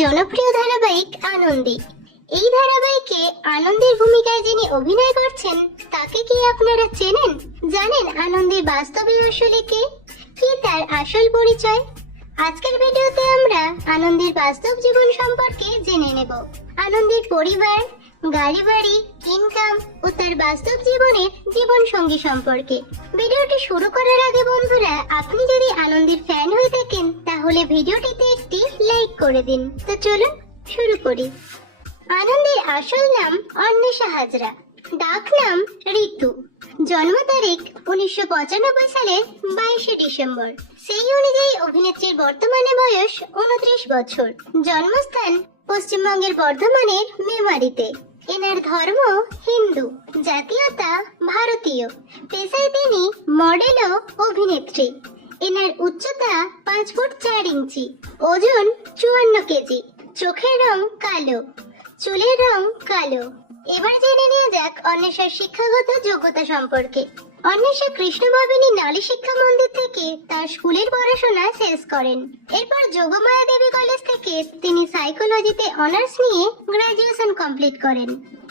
জনপ্রিয় ধারাবাহিক আনন্দী। এই ধারাবাহিকে আনন্দের ভূমিকায় যিনি অভিনয় করছেন, তাকে কি আপনারা চেনেন? জানেন আনন্দের বাস্তবে আসলে কে? কি তার আসল পরিচয়? আজকের ভিডিওতে আমরা আনন্দের বাস্তব জীবন সম্পর্কে জেনে নেব। আনন্দের পরিবার, গাড়ি বাড়ি ইনকাম ও তার বাস্তব জীবনের জীবন সঙ্গী সম্পর্কে। ভিডিওটি শুরু করার আগে বন্ধুরা, আপনি যদি আনন্দের ফ্যান হয়ে থাকেন, তাহলে ভিডিওটিতে একটি লাইক করে দিন। তো চলুন শুরু করি। আনন্দের আসল নাম অন্বেষা হাজরা। ডাক নাম ঋতু। জন্ম তারিখ উনিশশো পঁচানব্বই সালের বাইশে ডিসেম্বর। সেই অনুযায়ী অভিনেত্রীর বর্তমানে বয়স উনত্রিশ বছর। জন্মস্থান পশ্চিমবঙ্গের বর্ধমানের মেমারিতে। এনার ধর্ম হিন্দু, জাতীয়তা ভারতীয়। পেশায় তিনি মডেল ও অভিনেত্রী। এনার উচ্চতা পাঁচ ফুট চার ইঞ্চি, ওজন চুয়ান্ন কেজি। চোখের রং কালো, চুলের রং কালো। এবার জেনে নিয়ে যাক অন্বেষার শিক্ষাগত যোগ্যতা সম্পর্কে। অন্বেষা কৃষ্ণভাবিনী নারী শিক্ষা মন্দির থেকে তার স্কুলের পড়াশোনা শেষ করেন। এরপর যোগমায়া দেবী কলেজ থেকে তিনি সাইকোলজিতে অনার্স নিয়ে গ্রাজুয়েশন কমপ্লিট করেন।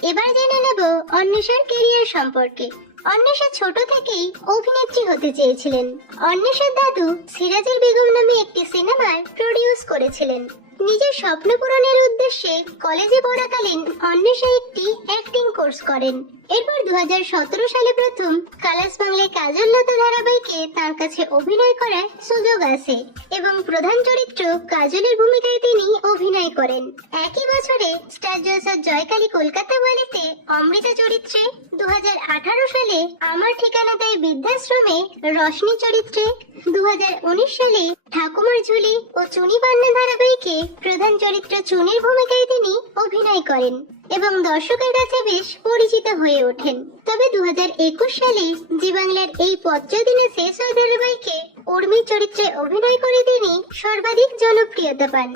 এবার জেনে নেব অন্বেষার কেরিয়ার সম্পর্কে। অন্বেষা ছোট থেকেই অভিনেত্রী হতে চেয়েছিলেন। অন্বেষার দাদু সিরাজের বেগম নামে একটি সিনেমার প্রডিউস করেছিলেন। নিজের স্বপ্ন পূরণের উদ্দেশ্যে কলেজে পড়াকালীন অন্বেষা একটি অ্যাক্টিং কোর্স করেন। এরপর দু হাজার সতেরো সালে প্রথম কালাস বাংলায় কাজল লতা ধারাবাহিকে তার কাছে অভিনয় করার সুযোগ আসে এবং প্রধান চরিত্র কাজলের ভূমিকায় তিনি অভিনয় করেন। একই বছরে স্টার জলসার জয়কালী কলকাতা বাড়িতে অমৃতা চরিত্রে দু হাজার আঠারো সালে আমার ঠিকানা তাই বৃদ্ধাশ্রমে রশনি চরিত্রে দু হাজার উনিশ সালে ঠাকুমার ঝুলি ও চুনি পান্না ধারাবাহিকে প্রধান চরিত্র চুনির ভূমিকায় তিনি অভিনয় করেন এবং দর্শকের কাছে বেশ পরিচিত হয়ে ওঠেন। তবে দু হাজার একুশ সালে জি বাংলার এই পঞ্চদিনে শেষ হয় ধারাবাহিকে উর্মির চরিত্রে অভিনয় করে তিনি সর্বাধিক জনপ্রিয়তা পান।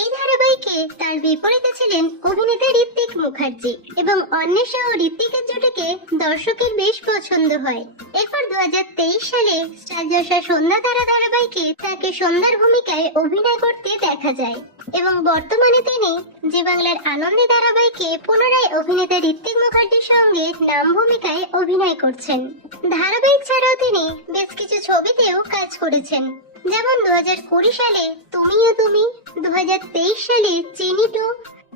এই ধারাবাহিকে তার বিপরীতে ছিলেন অভিনেতা ঋত্বিক মুখার্জি এবং অন্বেষা ও ঋত্বিকের জুটিকে দর্শকের বেশ পছন্দ হয়। এরপর দু সালে স্টার সন্ধ্যা তারা ধারাবাহিকে তাকে সন্ধ্যার ভূমিকায় অভিনয় করতে দেখা যায় এবং বর্তমানে তিনি জি বাংলার আনন্দে ধারাবাহিকে পুনরায় অভিনেতা ঋত্বিক মুখার্জির সঙ্গে নাম ভূমিকায় অভিনয় করছেন। ধারাবাহিক ছাড়াও তিনি বেশ কিছু ছবিতেও কাজ করেছেন। যেমন দু হাজার কুড়ি সালে তুমিও তুমি দু হাজার তেইশ সালে চিনি টু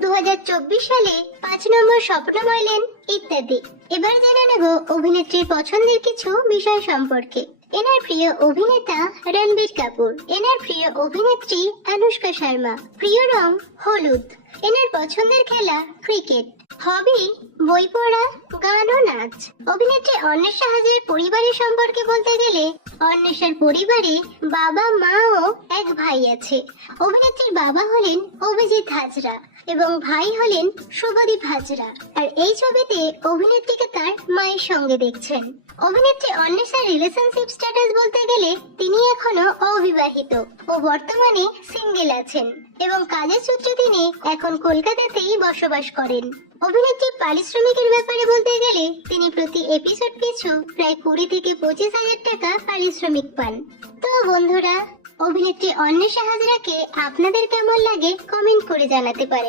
দু হাজার চব্বিশ সালে পাঁচ নম্বর স্বপ্ন লেন ইত্যাদি। এবার জেনে নেব অভিনেত্রীর পছন্দের কিছু বিষয় সম্পর্কে। এনার প্রিয় অভিনেতা রণবীর কাপুর, এনার প্রিয় অভিনেত্রী অনুষ্কা শর্মা, প্রিয় রং হলুদ। এনার পছন্দের খেলা ক্রিকেট। হবি বই পড়া ও নাচ। অভিনেত্রী অন্বেষা হাজের পরিবারের সম্পর্কে বলতে গেলে, অন্বেষার পরিবারে বাবা, মা ও এক ভাই আছে। অভিনেত্রীর বাবা হলেন অভিজিৎ হাজরা এবং ভাই হলেন শুভদীপ হাজরা। আর এই ছবিতে অভিনেত্রীকে তার মায়ের সঙ্গে দেখছেন। অভিনেত্রী অন্বেষার রিলেশনশিপ স্ট্যাটাস বলতে গেলে, তিনি এখনও অবিবাহিত ও বর্তমানে সিঙ্গেল আছেন এবং কাজের সূত্রে তিনি এখন কলকাতাতেই বসবাস করেন। অভিনেত্রী পারিশ্রমিকের ব্যাপারে বলতে গেলে, তিনি প্রতি এপিসোড পিছু প্রায় কুড়ি থেকে পঁচিশ হাজার টাকা পারিশ্রমিক পান। তো বন্ধুরা, অভিনেত্রী অন্বেষা হাজরাকে আপনাদের কেমন লাগে কমেন্ট করে জানাতে পারেন।